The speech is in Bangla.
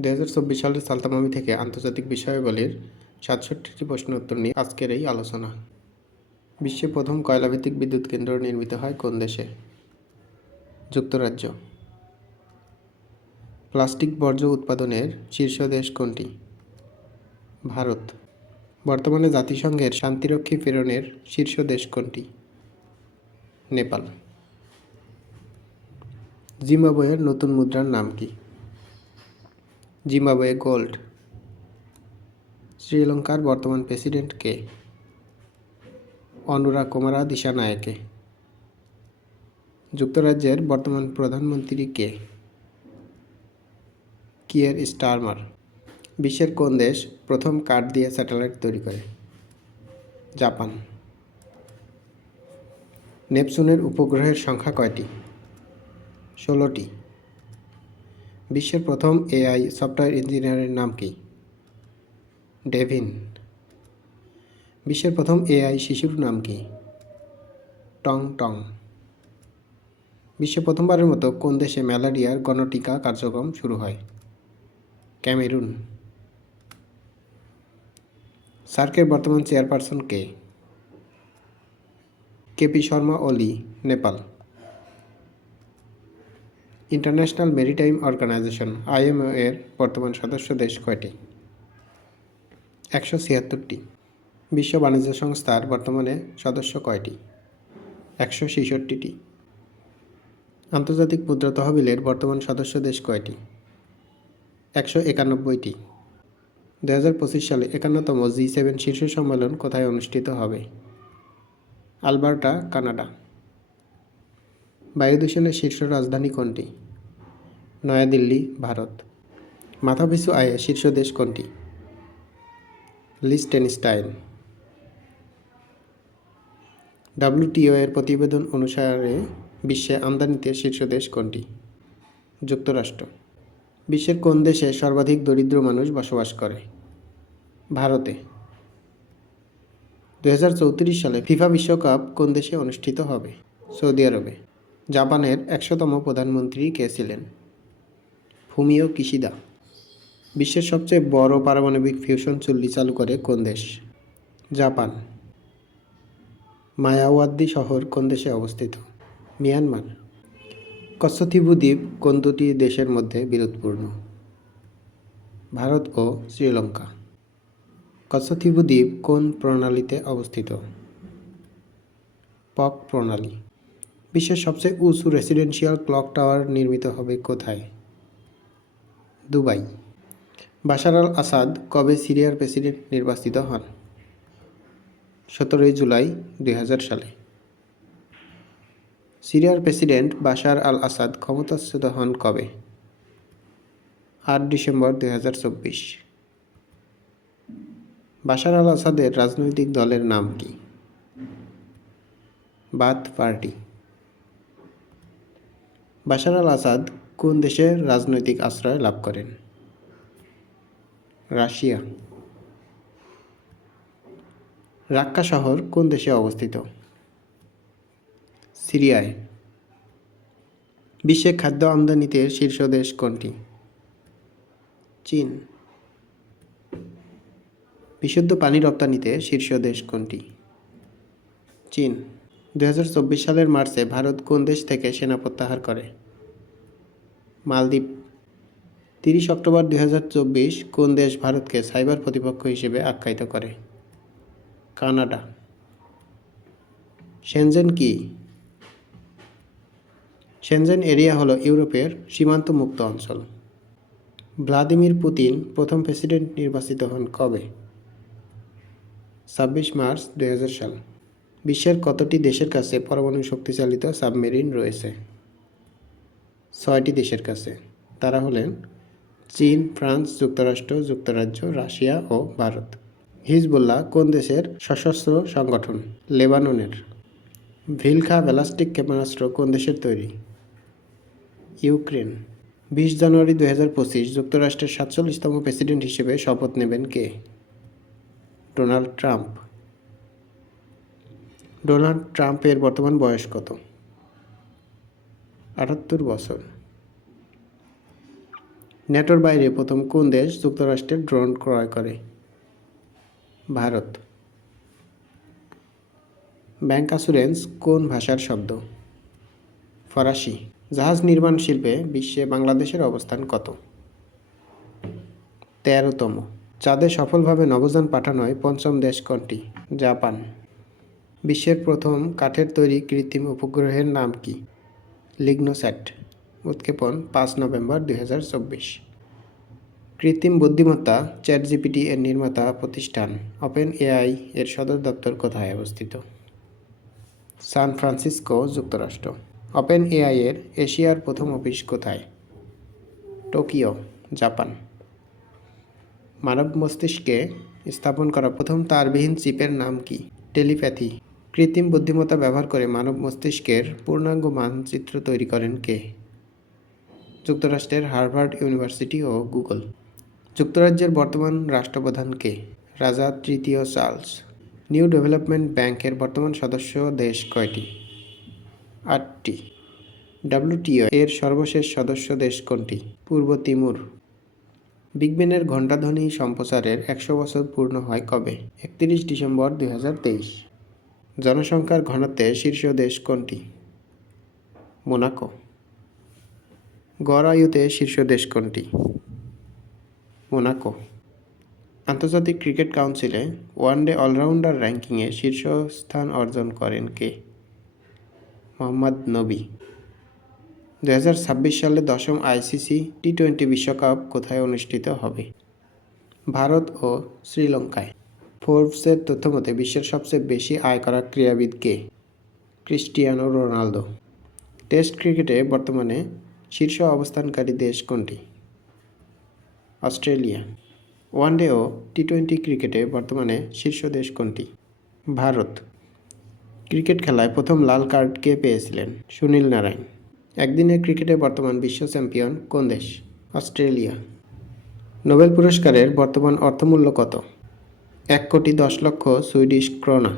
দু হাজার চব্বিশ সালের সালতামামি থেকে আন্তর্জাতিক বিষয়াবলীর সাতষট্টিটি প্রশ্ন উত্তর নিয়ে আজকের এই আলোচনা। বিশ্বে প্রথম কয়লাভিত্তিক বিদ্যুৎ কেন্দ্র নির্মিত হয় কোন দেশে? যুক্তরাজ্য। প্লাস্টিক বর্জ্য উৎপাদনের শীর্ষ দেশ কোনটি? ভারত। বর্তমানে জাতিসংঘের শান্তিরক্ষী প্রেরণের শীর্ষ দেশ কোনটি? নেপাল। জিম্বাবুয়ের নতুন মুদ্রার নাম কি? Zimbabwe gold. শ্রীলঙ্কার বর্তমান প্রেসিডেন্ট কে? অনুরা কুমারা দিশানায়কে যুক্তরাজ্যের বর্তমান প্রধানমন্ত্রী কে? Keir Starmer. বিশ্বের কোন দেশ প্রথম কাঠ দিয়ে স্যাটেলাইট তৈরি করে? জাপান। নেপচুনের উপগ্রহের সংখ্যা কয়টি? ষোলোটি। বিশ্বের প্রথম এআই সফটওয়্যার ইঞ্জিনিয়ারের নাম কি? ডেভিন। বিশ্বের প্রথম এআই শিশুর নাম কি? টং টং বিশ্বে প্রথমবারের মতো কোন দেশে ম্যালেরিয়ার গণটিকা কার্যক্রম শুরু হয়? ক্যামেরুন। সার্কের বর্তমান চেয়ারপারসন কে? KP Sharma Oli, Nepal. International maritime organization IMO এর বর্তমান সদস্য দেশ কয়টি? একশো ছিয়াত্তরটি। বিশ্ব বাণিজ্য সংস্থার বর্তমানে সদস্য কয়টি? একশো ছেষট্টিটি। আন্তর্জাতিক মুদ্রা তহবিলের বর্তমান সদস্য দেশ কয়টি? একশো একানব্বইটি। দু হাজার পঁচিশ সালে একান্নতম জি সেভেন শীর্ষ সম্মেলন কোথায় অনুষ্ঠিত হবে? Alberta, Canada. বায়ু দূষণের শীর্ষ রাজধানী কোনটি? নয়াদিল্লি, ভারত। মাথাপিছু আয়ে শীর্ষ দেশ কোনটি? লিস্টেনস্টাইন। ডাব্লিউটিও এর প্রতিবেদন অনুসারে বিশ্বে আমদানিতে শীর্ষ দেশ কোনটি? যুক্তরাষ্ট্র। বিশ্বের কোন দেশে সর্বাধিক দরিদ্র মানুষ বসবাস করে? ভারতে। দু হাজার চৌত্রিশ সালে ফিফা বিশ্বকাপ কোন দেশে অনুষ্ঠিত হবে? সৌদি আরবে। জাপানের একশোতম প্রধানমন্ত্রী কে ছিলেন? ফুমিও কিশিদা বিশ্বের সবচেয়ে বড় পারমাণবিক ফিউশন চুল্লি চালু করে কোন দেশ? জাপান। মায়াওয়াদ্দি শহর কোন দেশে অবস্থিত? মিয়ানমার। কচ্ছথিবু দ্বীপ কোন দুটি দেশের মধ্যে বিরোধপূর্ণ? ভারত ও শ্রীলঙ্কা। কচ্ছথিবু দ্বীপ কোন প্রণালীতে অবস্থিত? পক প্রণালী। বিশ্বের সবচেয়ে উঁচু রেসিডেন্সিয়াল ক্লক টাওয়ার নির্মিত হবে কোথায়? দুবাই। বাশার আল আসাদ কবে সিরিয়ার প্রেসিডেন্ট নির্বাচিত হন? সতেরোই জুলাই দু হাজার সালে। সিরিয়ার প্রেসিডেন্ট বাশার আল আসাদ ক্ষমতাচ্যুত হন কবে? আট ডিসেম্বর দু হাজার চব্বিশ। বাশার আল আসাদের রাজনৈতিক দলের নাম কি? Baath party. Bashar al Assad কোন দেশের রাজনৈতিক আশ্রয় লাভ করেন? রাশিয়া। রাক্কা শহর কোন দেশে অবস্থিত? সিরিয়ায়। বিশ্বে খাদ্য আমদানিতে শীর্ষ দেশ কোনটি? চীন। বিশুদ্ধ পানি রপ্তানিতে শীর্ষ দেশ কোনটি? চীন। দু হাজার চব্বিশ সালের মার্চে ভারত কোন দেশ থেকে সেনা প্রত্যাহার করে? মালদ্বীপ। তিরিশ অক্টোবর দু হাজার চব্বিশ কোন দেশ ভারতকে সাইবার প্রতিপক্ষ হিসেবে আখ্যায়িত করে? কানাডা। সেনজেন কি? সেনজেন এরিয়া হলো ইউরোপের সীমান্ত মুক্ত অঞ্চল। ভ্লাদিমির পুতিন প্রথম প্রেসিডেন্ট নির্বাচিত হন কবে? ছাব্বিশ মার্চ দু হাজার সাল। বিশ্বের কতটি দেশের কাছে পরমাণু শক্তিচালিত সাবমেরিন রয়েছে? ছয়টি দেশের কাছে। তারা হলেন চীন, ফ্রান্স, যুক্তরাষ্ট্র, যুক্তরাজ্য, রাশিয়া ও ভারত। হিজবুল্লাহ কোন দেশের সশস্ত্র সংগঠন? লেবাননের। ভিলখা ব্যালাস্টিক ক্ষেপণাস্ত্র কোন দেশের তৈরি? ইউক্রেন। বিশ জানুয়ারি দু হাজার পঁচিশ যুক্তরাষ্ট্রের সাতচল্লিশতম প্রেসিডেন্ট হিসেবে শপথ নেবেন কে? Donald Trump. ডোনাল্ড ট্রাম্পের বর্তমান বয়স কত? আটাত্তর বছর। নেটোর বাইরে প্রথম কোন দেশ যুক্তরাষ্ট্রের ড্রোন ক্রয় করে? ভারত। ব্যাংক অ্যাসুরেন্স কোন ভাষার শব্দ? ফরাসি। জাহাজ নির্মাণ শিল্পে বিশ্বে বাংলাদেশের অবস্থান কত? তেরোতম। চাঁদে সফলভাবে নভোযান পাঠানোয় পঞ্চম দেশ কোনটি? জাপান। বিশ্বের প্রথম কাঠের তৈরি কৃত্রিম উপগ্রহের নাম কি? লিগনোস্যাট, উৎক্ষেপণ পাঁচ নভেম্বর দুই হাজার চব্বিশ। কৃত্রিম বুদ্ধিমত্তা চ্যাট জিপিটি এর নির্মাতা প্রতিষ্ঠান ওপেন এআই এর সদর দপ্তর কোথায় অবস্থিত? সান ফ্রান্সিসকো, যুক্তরাষ্ট্র। ওপেন এআই এর এশিয়ার প্রথম অফিস কোথায়? Tokyo, Japan. মানব মস্তিষ্কে স্থাপন করা প্রথম তারবিহীন চিপের নাম কি? টেলিপ্যাথি। কৃত্রিম বুদ্ধিমত্তা ব্যবহার করে মানব মস্তিষ্কের পূর্ণাঙ্গ মানচিত্র তৈরি করেন কে? যুক্তরাষ্ট্রের হার্ভার্ড ইউনিভার্সিটি ও গুগল। যুক্তরাজ্যের বর্তমান রাষ্ট্রপ্রধান কে? রাজা তৃতীয় চার্লস। নিউ ডেভেলপমেন্ট ব্যাংকের বর্তমান সদস্য দেশ কয়টি? আটটি। ডাব্লিউটিও এর সর্বশেষ সদস্য দেশ কোনটি? পূর্ব তিমুর। বিগ বেনের ঘণ্টাধ্বনি সম্প্রচারের একশো বছর পূর্ণ হয় কবে? একত্রিশ ডিসেম্বর দু হাজার তেইশ। জনসংখ্যার ঘনত্বে শীর্ষ দেশ কোনটি? মোনাকো। গড় আয়ুতে শীর্ষ দেশ কোনটি? মোনাকো। আন্তর্জাতিক ক্রিকেট কাউন্সিলে ওয়ানডে অলরাউন্ডার র্যাঙ্কিংয়ে শীর্ষস্থান অর্জন করেন কে? মোহাম্মদ নবী। দু হাজার ছাব্বিশ সালে দশম আইসিসি টি টোয়েন্টি বিশ্বকাপ কোথায় অনুষ্ঠিত হবে? ভারত ও শ্রীলঙ্কায়। ফোর্বসের তথ্যমতে বিশ্বের সবচেয়ে বেশি আয় করা ক্রীড়াবিদ কে? Cristiano Ronaldo. টেস্ট ক্রিকেটে বর্তমানে শীর্ষ অবস্থানকারী দেশ কোনটি? অস্ট্রেলিয়া। ওয়ানডে ও টি টোয়েন্টি ক্রিকেটে বর্তমানে শীর্ষ দেশ কোনটি? ভারত। ক্রিকেট খেলায় প্রথম লাল কার্ড কে পেয়েছিলেন? সুনীল নারায়ণ। একদিনের ক্রিকেটে বর্তমান বিশ্ব চ্যাম্পিয়ন কোন দেশ? অস্ট্রেলিয়া। নোবেল পুরস্কারের বর্তমান অর্থমূল্য কত? এক কোটি দশ লক্ষ সুইডিশ ক্রোনা।